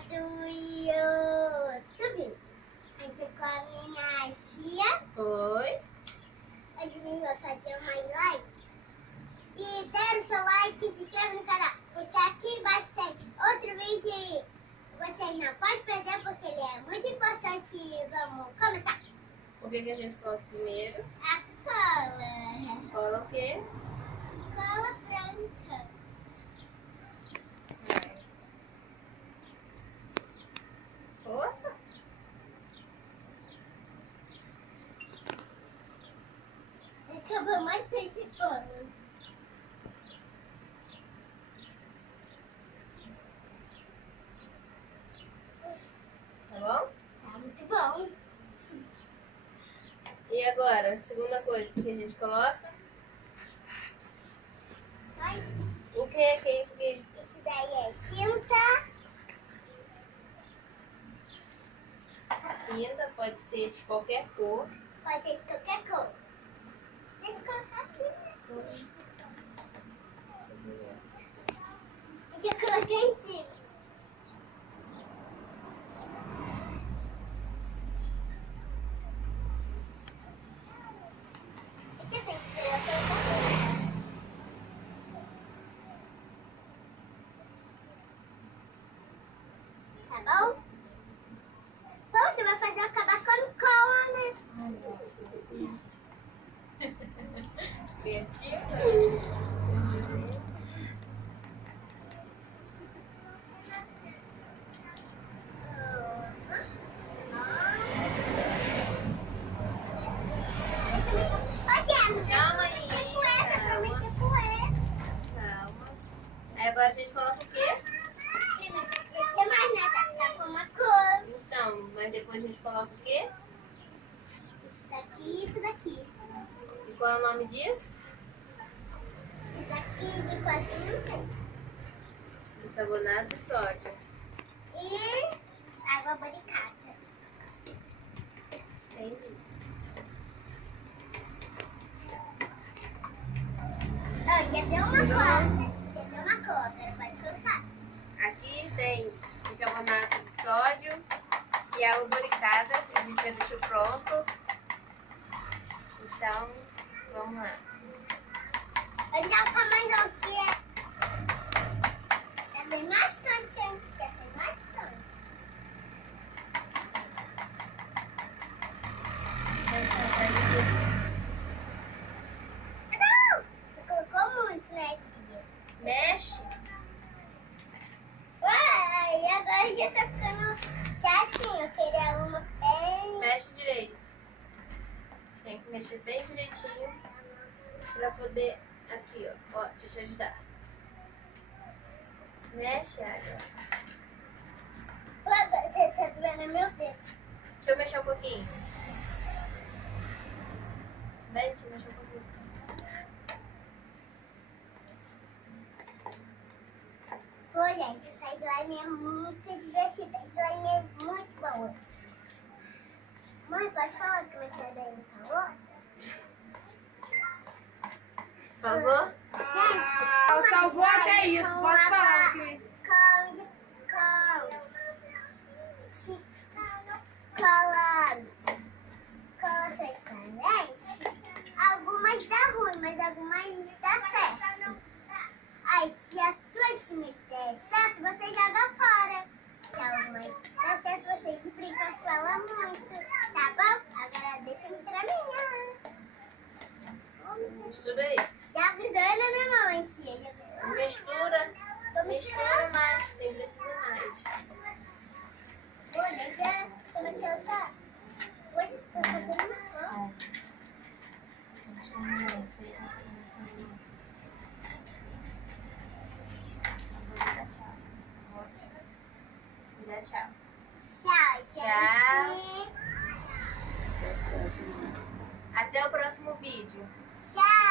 do YouTube. Aqui com a minha tia. Oi. A gente vai fazer uma live. E dê o seu like e se inscreva no canal. Porque aqui embaixo tem outro vídeo. Vocês não podem perder porque ele é muito importante. Vamos começar. O que a gente coloca primeiro? A cola. Cola o quê? Cola branca. Vai. Força. Acabou mais 3 segundos. Tá bom? Tá muito bom. E agora, segunda coisa que a gente coloca. Ai, O que é isso aqui? isso daí é tinta. Tinta, pode ser de qualquer cor. Pode ser de qualquer cor. Deixa eu colocar aqui, né? Deixa eu colocar em cima. Deixa eu ver se eu colocar. Tá bom? Bom, você vai fazer eu acabar com cola, né? Criativa. Calma aí. Calma. Aí agora a gente coloca o quê? Deixa mais nada, ficar com uma cor. Então, mas depois a gente coloca o quê? Isso daqui e isso daqui. E qual é o nome disso? Isso daqui de quadrinho Bicarbonato de sódio. e água barricada. Entendi. Oh, já deu uma cor. Já deu uma cor, agora pode colocar. Aqui tem bicarbonato de sódio e água boricada, que a gente já deixou pronto. Então, vamos lá. Olha o tamanho que é. Já tem bastante, hein? Já tem bastante. Não! Você colocou muito, né, tia? Mexe. Uai, agora já tá ficando chatinho. Eu queria uma bem... Mexe direito. Tem que mexer bem direitinho pra poder... Aqui, ó. Deixa eu te ajudar. Mexe, Águia. Ué, agora você tá doendo meu dedo. Deixa eu mexer um pouquinho. Vai, deixa eu mexer um pouquinho. Pô, gente, essa slime é muito divertida. Essa slime é muito boa. Mãe, pode falar o que você daí falou? Pausou? Gente, Salvou até isso, com posso água- falar, Cris? cola transparente. Algumas dá ruim, mas algumas dá certo. Aí, se a sua time der certo, você joga fora. Se algumas dá certo, você brinca com ela muito. Tá bom? Agora deixa eu mostrar a minha. Mistura aí. Já grudou na minha mão, hein, tia? Já grudou? Mistura. Vou Mistura mais. Nem precisa mais. Olha, já como é que ela tá? Oi, tô fazendo uma cor. Dá tchau. Tchau, Tchau. gente. Até o próximo vídeo. Tchau.